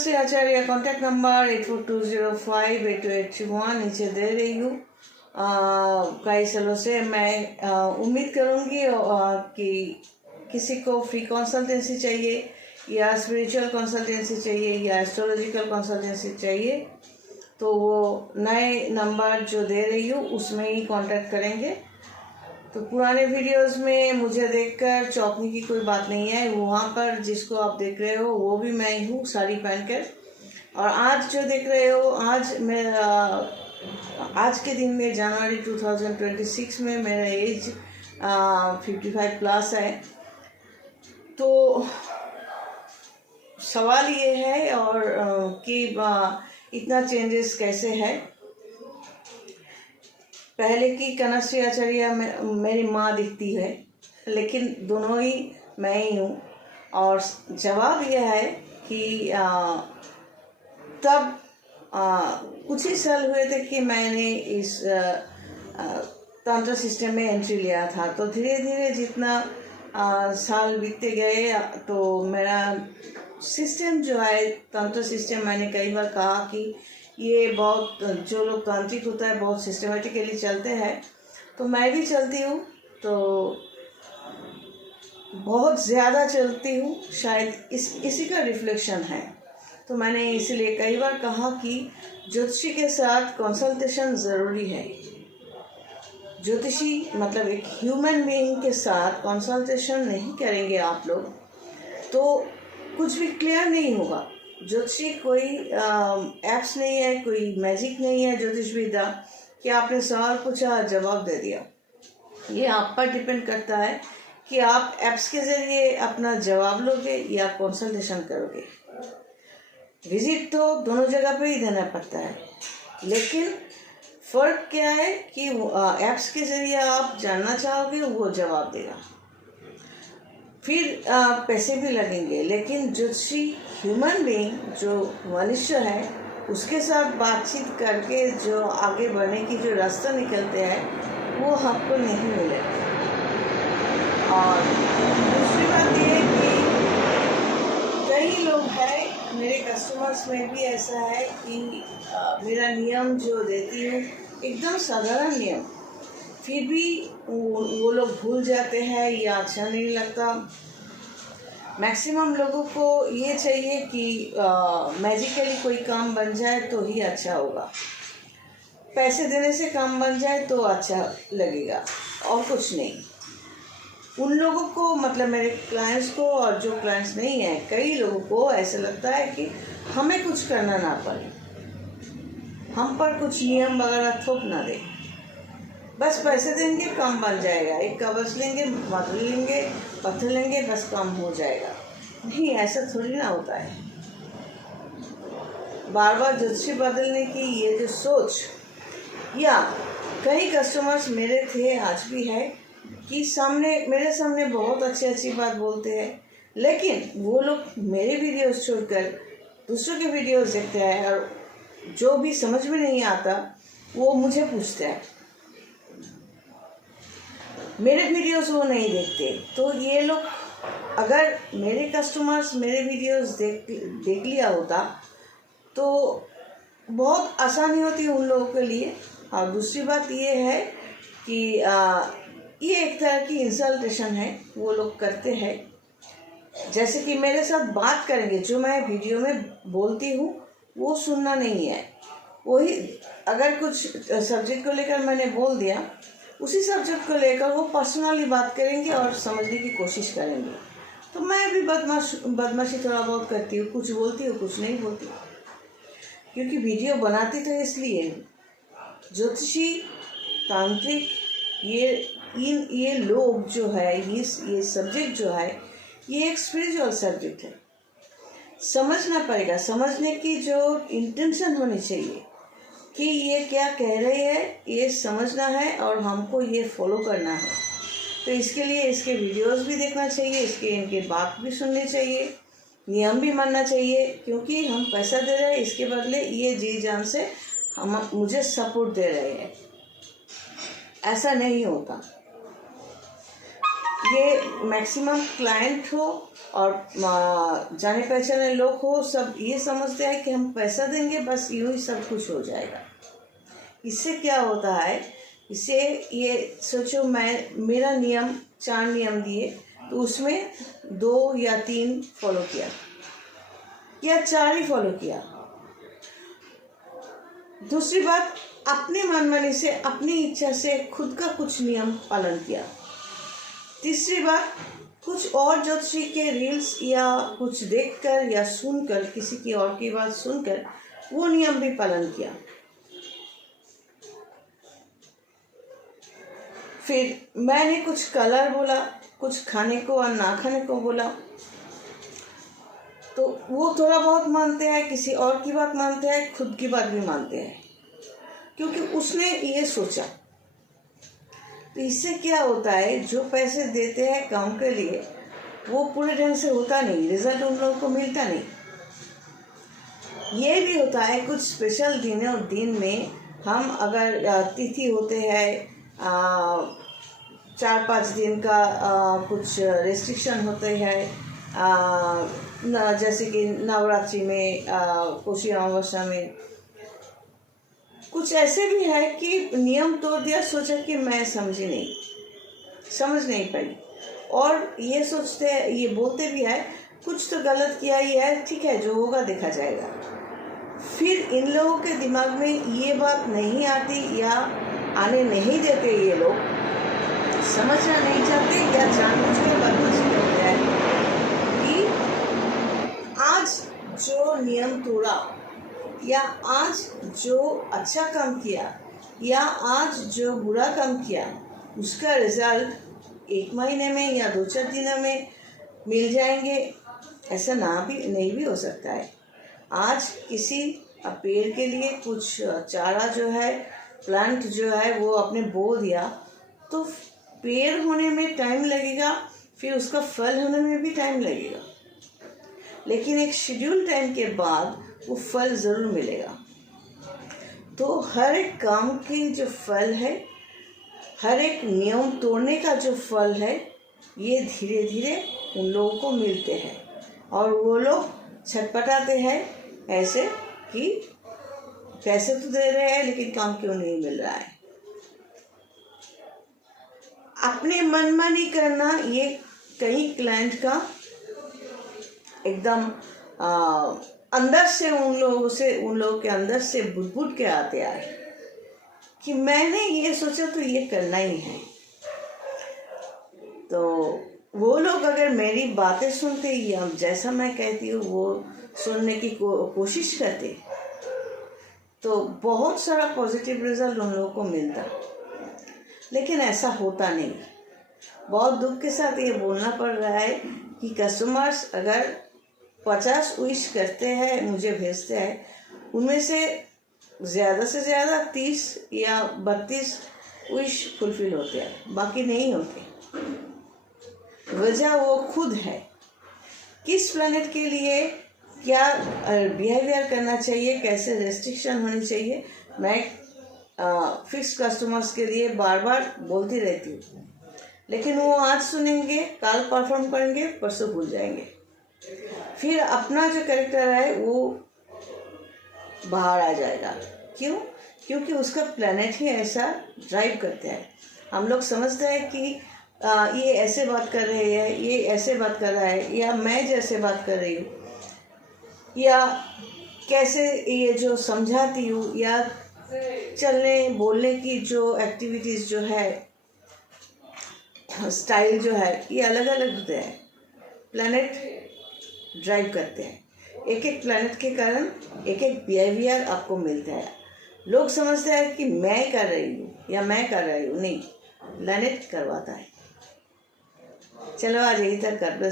कनश्री आचार्य, contact number 8420582831 नीचे दे रही हूँ। कई सालों से मैं उम्मीद करूँगी कि किसी को फ्री कंसल्टेंसी चाहिए या स्पिरिचुअल कंसल्टेंसी चाहिए या एस्ट्रोलॉजिकल कंसल्टेंसी चाहिए तो वो नए नंबर जो दे रही हूँ उसमें ही कांटेक्ट करेंगे। तो पुराने वीडियोस में मुझे देखकर चौंकने की कोई बात नहीं है। वहाँ पर जिसको आप देख रहे हो वो भी मैं ही हूँ, साड़ी पहनकर। और आज जो देख रहे हो, आज के दिन में जनवरी 2026 में मेरा एज 55 प्लस है। तो सवाल ये है और कि इतना चेंजेस कैसे है। पहले की कनश्री आचार्य मेरी माँ दिखती है, लेकिन दोनों ही मैं ही हूँ। और जवाब यह है कि तब कुछ ही साल हुए थे कि मैंने इस तंत्र सिस्टम में एंट्री लिया था। तो धीरे धीरे जितना साल बीतते गए तो मेरा सिस्टम जो है तंत्र सिस्टम, मैंने कई बार कहा कि ये बहुत, जो लोग तांत्रिक होता है बहुत सिस्टमेटिकली चलते हैं, तो मैं भी चलती हूँ। तो बहुत ज़्यादा चलती हूँ, शायद इसी का रिफ्लेक्शन है। तो मैंने इसलिए कई बार कहा कि ज्योतिषी के साथ कंसल्टेशन ज़रूरी है। ज्योतिषी मतलब एक ह्यूमन बीइंग के साथ कंसल्टेशन नहीं करेंगे आप लोग तो कुछ भी क्लियर नहीं होगा। ज्योतिषी कोई एप्स नहीं है, कोई मैजिक नहीं है ज्योतिष विद्या कि आपने सवाल पूछा जवाब दे दिया। ये आप पर डिपेंड करता है कि आप एप्स के ज़रिए अपना जवाब लोगे या कंसल्टेशन करोगे। विजिट तो दोनों जगह पे ही देना पड़ता है, लेकिन फ़र्क क्या है कि एप्स के ज़रिए आप जानना चाहोगे वो जवाब देगा, फिर पैसे भी लगेंगे। लेकिन ज्योतिषी ह्यूमन बीइंग जो मनुष्य है उसके साथ बातचीत करके जो आगे बढ़ने की जो रास्ता निकलते हैं वो आपको नहीं मिलेगा। और दूसरी बात ये है कि कई लोग हैं, मेरे कस्टमर्स में भी ऐसा है कि मेरा नियम जो देती हूँ एकदम साधारण नियम, फिर भी वो लोग भूल जाते हैं या अच्छा नहीं लगता। मैक्सिमम लोगों को ये चाहिए कि मैजिकली कोई काम बन जाए तो ही अच्छा होगा, पैसे देने से काम बन जाए तो अच्छा लगेगा और कुछ नहीं। उन लोगों को मतलब मेरे क्लाइंट्स को, और जो क्लाइंट्स नहीं है, कई लोगों को ऐसा लगता है कि हमें कुछ करना ना पड़े, हम पर कुछ नियम वगैरह थोप ना दे, बस पैसे देंगे काम बन जाएगा, एक कवच लेंगे, बदल लेंगे, पत्थर लेंगे, बस काम हो जाएगा। नहीं, ऐसा थोड़ी ना होता है। बार बार ज्योतिषी बदलने की ये जो सोच, या कई कस्टमर्स मेरे थे, आज भी है, कि मेरे सामने बहुत अच्छी बात बोलते हैं, लेकिन वो लोग मेरे वीडियोस छोड़कर दूसरों के वीडियोस देखते हैं और जो भी समझ में नहीं आता वो मुझे पूछते हैं, मेरे वीडियोस वो नहीं देखते। तो ये लोग, अगर मेरे कस्टमर्स मेरे वीडियोस देख लिया होता तो बहुत आसानी होती उन लोगों के लिए। और दूसरी बात ये है कि ये एक तरह की इंसल्टेशन है, वो लोग करते हैं। जैसे कि मेरे साथ बात करेंगे, जो मैं वीडियो में बोलती हूँ वो सुनना नहीं है, वही अगर कुछ सब्जेक्ट को लेकर मैंने बोल दिया, उसी सब्जेक्ट को लेकर वो पर्सनली बात करेंगे और समझने की कोशिश करेंगे। तो मैं भी बदमाशी थोड़ा बहुत करती हूँ, कुछ बोलती हूँ, कुछ नहीं बोलती, क्योंकि वीडियो बनाती तो इसलिए। ज्योतिषी, तांत्रिक, ये लोग जो है, ये सब्जेक्ट जो है, ये एक स्पिरिचुअल सब्जेक्ट है। समझना पड़ेगा, समझने की जो इंटेंशन होनी चाहिए कि ये क्या कह रहे हैं, ये समझना है और हमको ये फॉलो करना है। तो इसके लिए इसके वीडियोस भी देखना चाहिए, इनके बात भी सुननी चाहिए, नियम भी मानना चाहिए, क्योंकि हम पैसा दे रहे हैं, इसके बदले ये जी जान से मुझे सपोर्ट दे रहे हैं। ऐसा नहीं होता। ये मैक्सिमम क्लाइंट हो और जाने पहचाने लोग हो, सब ये समझते हैं कि हम पैसा देंगे बस यूं ही सब कुछ हो जाएगा। इससे क्या होता है, इससे ये सोचो मेरा नियम 4 नियम दिए तो उसमें 2 या 3 फॉलो किया या 4 ही फॉलो किया। दूसरी बात, अपनी मनमानी से अपनी इच्छा से खुद का कुछ नियम पालन किया। तीसरी बात, कुछ और ज्योतिषी के रील्स या कुछ देखकर या सुनकर, किसी की और की बात सुनकर वो नियम भी पालन किया। फिर मैंने कुछ कलर बोला, कुछ खाने को और ना खाने को बोला, तो वो थोड़ा बहुत मानते हैं, किसी और की बात मानते हैं, खुद की बात भी मानते हैं, क्योंकि उसने ये सोचा। तो इससे क्या होता है, जो पैसे देते हैं काम के लिए वो पूरे ढंग से होता नहीं, रिजल्ट उन लोगों को मिलता नहीं। ये भी होता है कुछ स्पेशल दिन में हम अगर तिथि होते हैं 4-5 दिन का, कुछ रेस्ट्रिक्शन होते हैं, जैसे कि नवरात्रि में, कोशी अमावस्या में, कुछ ऐसे भी है कि नियम तोड़ दिया, सोचा कि मैं समझ नहीं पाई, और ये सोचते, ये बोलते भी है कुछ तो गलत किया ही है, ठीक है जो होगा देखा जाएगा। फिर इन लोगों के दिमाग में ये बात नहीं आती या आने नहीं देते, ये लोग समझना नहीं चाहते या जानबूझकर बदमाशी करते हैं कि आज जो नियम तोड़ा या आज जो अच्छा काम किया या आज जो बुरा काम किया उसका रिजल्ट 1 महीने में या 2-4 दिनों में मिल जाएंगे, ऐसा नहीं भी हो सकता है। आज किसी पेड़ के लिए कुछ चारा जो है, प्लांट जो है वो आपने बो दिया तो पेड़ होने में टाइम लगेगा, फिर उसका फल होने में भी टाइम लगेगा, लेकिन एक शेड्यूल टाइम के बाद वो फल ज़रूर मिलेगा। तो हर एक काम की जो फल है, हर एक नियम तोड़ने का जो फल है, ये धीरे धीरे उन लोगों को मिलते हैं और वो लोग छटपटाते हैं ऐसे कि पैसे तो दे रहे हैं लेकिन काम क्यों नहीं मिल रहा है। अपने मनमानी करना ये कई क्लाइंट का एकदम अंदर से उन लोगों के अंदर से बुदबुद के आते आए कि मैंने ये सोचा तो ये करना ही है। तो वो लोग अगर मेरी बातें सुनते या जैसा मैं कहती हूँ वो सुनने की कोशिश करते तो बहुत सारा पॉजिटिव रिजल्ट उन लोगों को मिलता, लेकिन ऐसा होता नहीं। बहुत दुख के साथ ये बोलना पड़ रहा है कि कस्टमर्स अगर 50 विश करते हैं, मुझे भेजते हैं, उनमें से ज़्यादा 30 या 32 विश फुलफिल होते हैं, बाकी नहीं होते। वजह वो खुद है, किस प्लैनेट के लिए क्या बिहेवियर करना चाहिए, कैसे रेस्ट्रिक्शन होनी चाहिए, मैं फिक्स कस्टमर्स के लिए बार बार बोलती रहती हूँ, लेकिन वो आज सुनेंगे, कल परफॉर्म करेंगे, परसों भूल जाएंगे। फिर अपना जो कैरेक्टर है वो बाहर आ जाएगा। क्यों? क्योंकि उसका प्लैनेट ही ऐसा ड्राइव करते हैं। हम लोग समझते हैं कि ये ऐसे बात कर रहे हैं, ये ऐसे बात कर रहा है, या मैं जैसे बात कर रही हूँ, या कैसे ये जो समझाती हूँ, या चलने बोलने की जो एक्टिविटीज़ जो है, स्टाइल जो है, ये अलग अलग होते हैं। प्लैनेट ड्राइव करते हैं, एक एक प्लैनेट के कारण एक एक बिहेवियर आपको मिलता है। लोग समझते हैं कि मैं कर रही हूँ या मैं कर रही हूँ, नहीं, प्लैनेट करवाता है। चलो आज यही तक, कर दो।